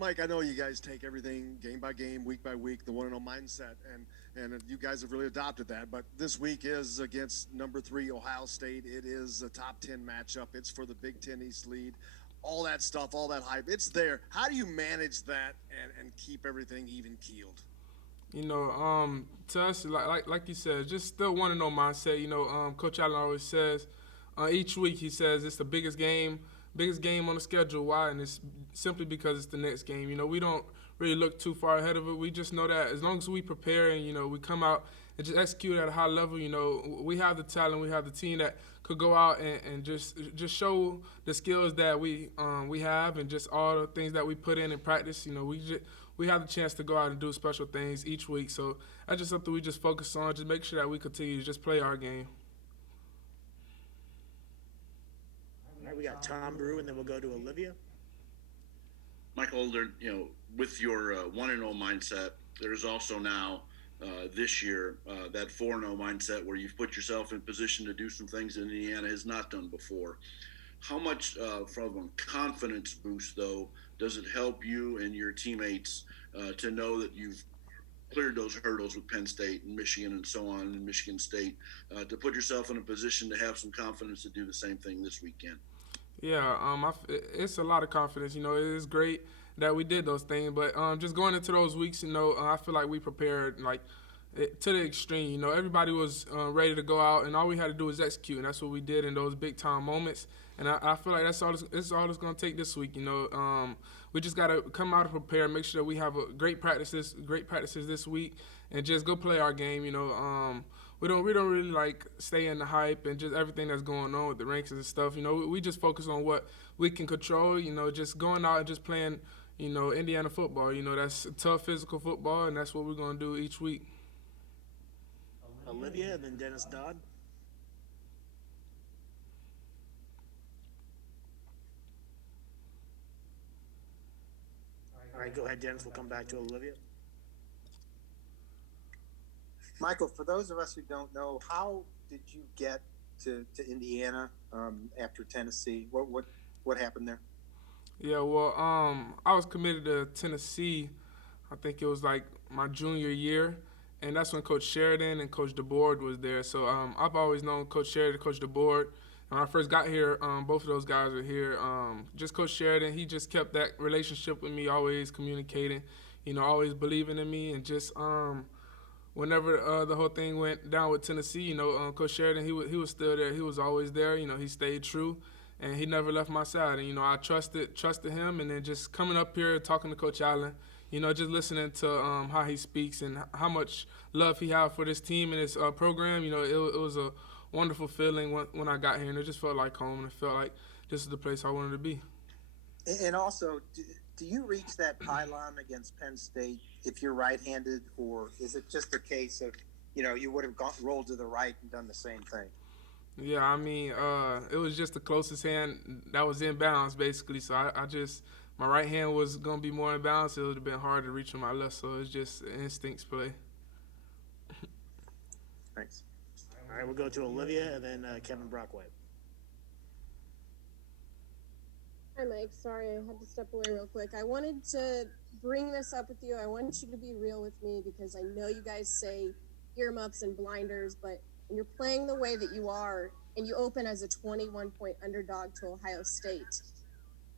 Mike, I know you guys take everything game by game, week by week, the 1-0 mindset, and you guys have really adopted that. But this week is against number 3 Ohio State. It is a top 10 matchup. It's for the Big Ten East lead. All that stuff, all that hype, it's there. How do you manage that and keep everything even keeled? To us, like you said, just still want to know mindset. Coach Allen always says, each week he says it's the biggest game on the schedule. Why? And it's simply because it's the next game. We don't really look too far ahead of it. We just know that as long as we prepare and we come out and just execute at a high level, we have the talent, we have the team that could go out and just show the skills that we have and just all the things that we put in practice. We have the chance to go out and do special things each week. So that's just something we just focus on, just make sure that we continue to just play our game. All right, we got Tom Brew, and then we'll go to Olivia. Michael, with your 1-0 mindset, there's also now this year that 4-0 mindset where you've put yourself in position to do some things that Indiana has not done before. How much from a confidence boost, though, does it help you and your teammates to know that you've cleared those hurdles with Penn State and Michigan and so on, and Michigan State, to put yourself in a position to have some confidence to do the same thing this weekend? Yeah, it's a lot of confidence. It is great that we did those things, but just going into those weeks, I feel like we prepared to the extreme. Everybody was ready to go out, and all we had to do was execute, and that's what we did in those big time moments. And I feel like that's all it's going to take this week. We just got to come out and prepare, make sure that we have a great practices this week, and just go play our game. We don't really stay in the hype and just everything that's going on with the ranks and stuff. We just focus on what we can control. Just going out and just playing. Indiana football. That's tough physical football, and that's what we're going to do each week. Olivia, and then Dennis Dodd. All right, go ahead, Dennis. We'll come back to Olivia. Michael, for those of us who don't know, how did you get to Indiana after Tennessee? What happened there? Yeah, well, I was committed to Tennessee. I think it was like my junior year, and that's when Coach Sheridan and Coach DeBoard was there. So I've always known Coach Sheridan, Coach DeBoard. When I first got here, both of those guys were here. Just Coach Sheridan, he just kept that relationship with me, always communicating, always believing in me, and just whenever the whole thing went down with Tennessee, Coach Sheridan, he was still there. He was always there. He stayed true, and he never left my side. And I trusted him, and then just coming up here talking to Coach Allen, just listening to how he speaks and how much love he has for this team and this program. It was a wonderful feeling when I got here, and it just felt like home, and it felt like this is the place I wanted to be. And also, do you reach that pylon against Penn State if you're right-handed, or is it just a case of, you would have rolled to the right and done the same thing? Yeah, I mean, it was just the closest hand that was in bounds, basically. So I just, my right hand was going to be more in bounds. It would have been hard to reach with my left, so it's just instincts play. Thanks. All right, we'll go to Olivia, and then Kevin Brockway. Hi, Mike. Sorry, I had to step away real quick. I wanted to bring this up with you. I want you to be real with me because I know you guys say earmuffs and blinders, but when you're playing the way that you are and you open as a 21-point underdog to Ohio State,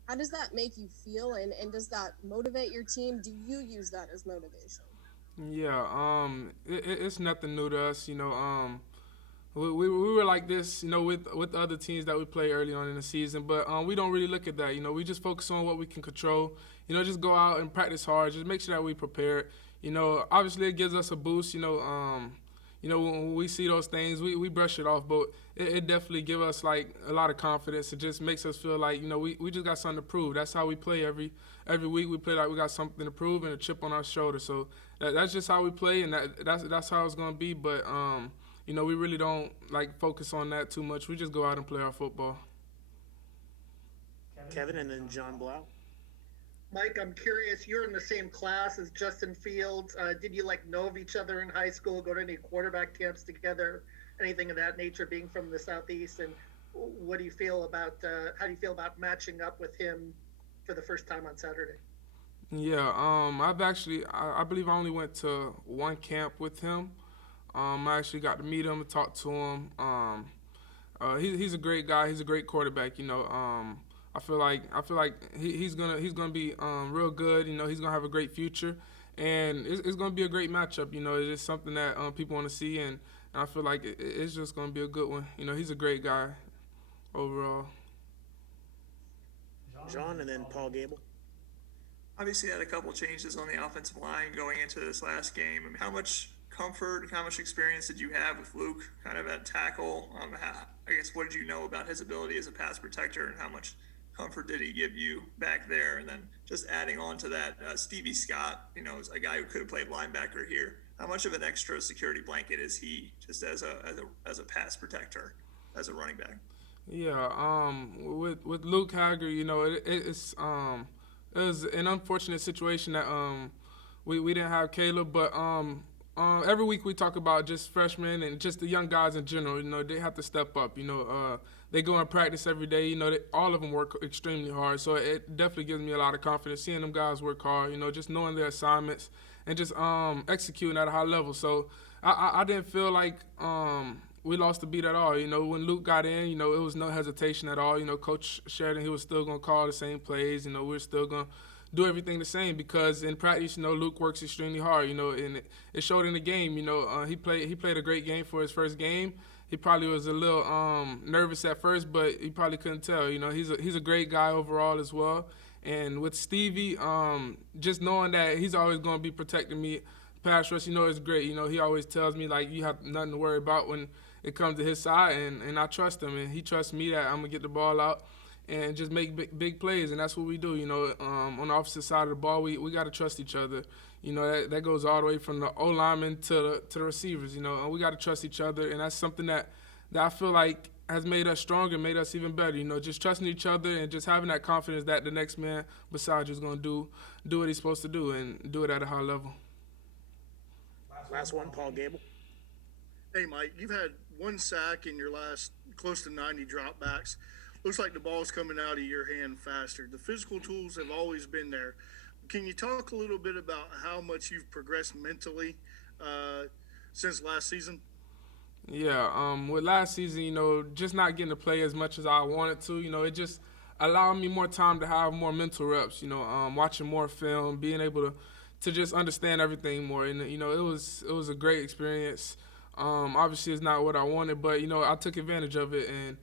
how does that make you feel, and does that motivate your team? Do you use that as motivation? Yeah, it's nothing new to us. We were like this, with the other teams that we play early on in the season, but we don't really look at that. We just focus on what we can control. Just go out and practice hard. Just make sure that we prepare. Obviously it gives us a boost. When we see those things, we brush it off, but it definitely gives us like a lot of confidence. It just makes us feel like we just got something to prove. That's how we play every week. We play like we got something to prove and a chip on our shoulder. So that's just how we play, and that's how it's gonna be. But we really don't focus on that too much. We just go out and play our football. Kevin, and then John Blau. Mike, I'm curious. You're in the same class as Justin Fields. Did you know of each other in high school? Go to any quarterback camps together? Anything of that nature? Being from the Southeast, and what do you feel about? How do you feel about matching up with him for the first time on Saturday? Yeah, I believe I only went to one camp with him. I actually got to meet him and talk to him. He's a great guy. He's a great quarterback. I feel like he's gonna be real good. He's gonna have a great future, and it's gonna be a great matchup. It's just something that people want to see, and I feel like it's just gonna be a good one. He's a great guy overall. John, and then Paul Gable. Obviously, had a couple changes on the offensive line going into this last game. I mean, how much comfort, how much experience did you have with Luke, kind of at tackle? I guess what did you know about his ability as a pass protector, and how much comfort did he give you back there? And then just adding on to that, Stevie Scott, is a guy who could have played linebacker here. How much of an extra security blanket is he, just as a pass protector, as a running back? Yeah, with Luke Hager, it was an unfortunate situation that we didn't have Caleb, but every week we talk about just freshmen and just the young guys in general. They have to step up. They go in practice every day. All of them work extremely hard. So it definitely gives me a lot of confidence seeing them guys work hard. Just knowing their assignments and just executing at a high level. So I didn't feel like we lost the beat at all. When Luke got in, it was no hesitation at all. Coach Sheridan, he was still going to call the same plays. We were still going to do everything the same because in practice, Luke works extremely hard, and it showed in the game. He played a great game for his first game. He probably was a little nervous at first, but he probably couldn't tell. He's a great guy overall as well. And with Stevie, just knowing that he's always going to be protecting me, pass rush, it's great. He always tells me, like, you have nothing to worry about when it comes to his side, and I trust him, and he trusts me that I'm going to get the ball out and just make big plays, and that's what we do. On the opposite side of the ball, we got to trust each other. That goes all the way from the O-linemen to the receivers, and we got to trust each other, and that's something that I feel like has made us stronger, made us even better. Just trusting each other and just having that confidence that the next man beside you is going to do what he's supposed to do and do it at a high level. Last one, Paul Gable. Hey, Mike, you've had one sack in your last close to 90 dropbacks. Looks like the ball's coming out of your hand faster. The physical tools have always been there. Can you talk a little bit about how much you've progressed mentally since last season? Yeah, with last season, just not getting to play as much as I wanted to, it just allowed me more time to have more mental reps, watching more film, being able to just understand everything more. And, it was a great experience. Obviously, it's not what I wanted, but, I took advantage of it. And,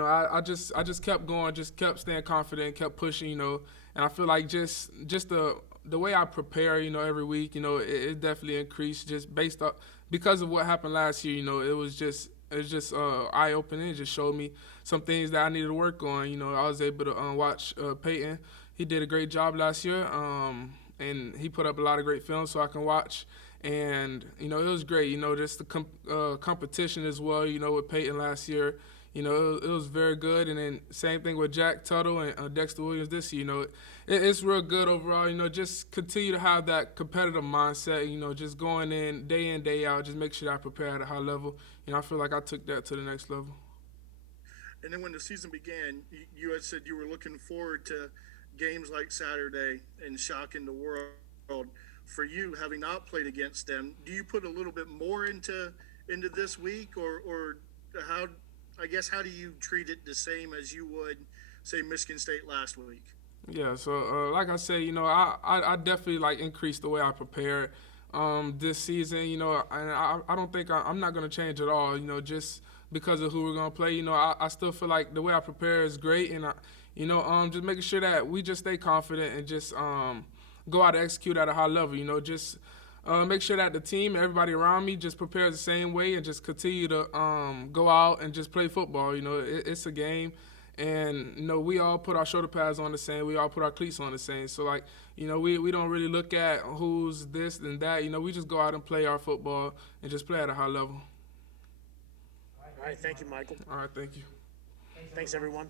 I just kept going, just kept staying confident, kept pushing, and I feel like just the way I prepare, every week, it definitely increased just based up because of what happened last year. It was just eye opening. It just showed me some things that I needed to work on. I was able to watch Peyton. He did a great job last year, and he put up a lot of great films so I can watch. And it was great. Just the competition as well. With Peyton last year. It was very good, and then same thing with Jack Tuttle and Dexter Williams this year. It's real good overall. Just continue to have that competitive mindset. Just going in, day out, just make sure that I prepare at a high level. I feel like I took that to the next level. And then when the season began, you had said you were looking forward to games like Saturday and shocking the world. For you, having not played against them, do you put a little bit more into this week, or how? I guess, how do you treat it the same as you would, say, Michigan State last week? Yeah, so like I said, I definitely increased the way I prepared this season. And I don't think I'm not going to change at all. Just because of who we're going to play. I still feel like the way I prepare is great, and just making sure that we just stay confident and just go out and execute at a high level. Just make sure that the team, everybody around me, just prepares the same way and just continue to go out and just play football. It's a game, and we all put our shoulder pads on the same. We all put our cleats on the same. So we don't really look at who's this and that. We just go out and play our football and just play at a high level. All right, thank you, Michael. All right, thank you. Thanks, everyone.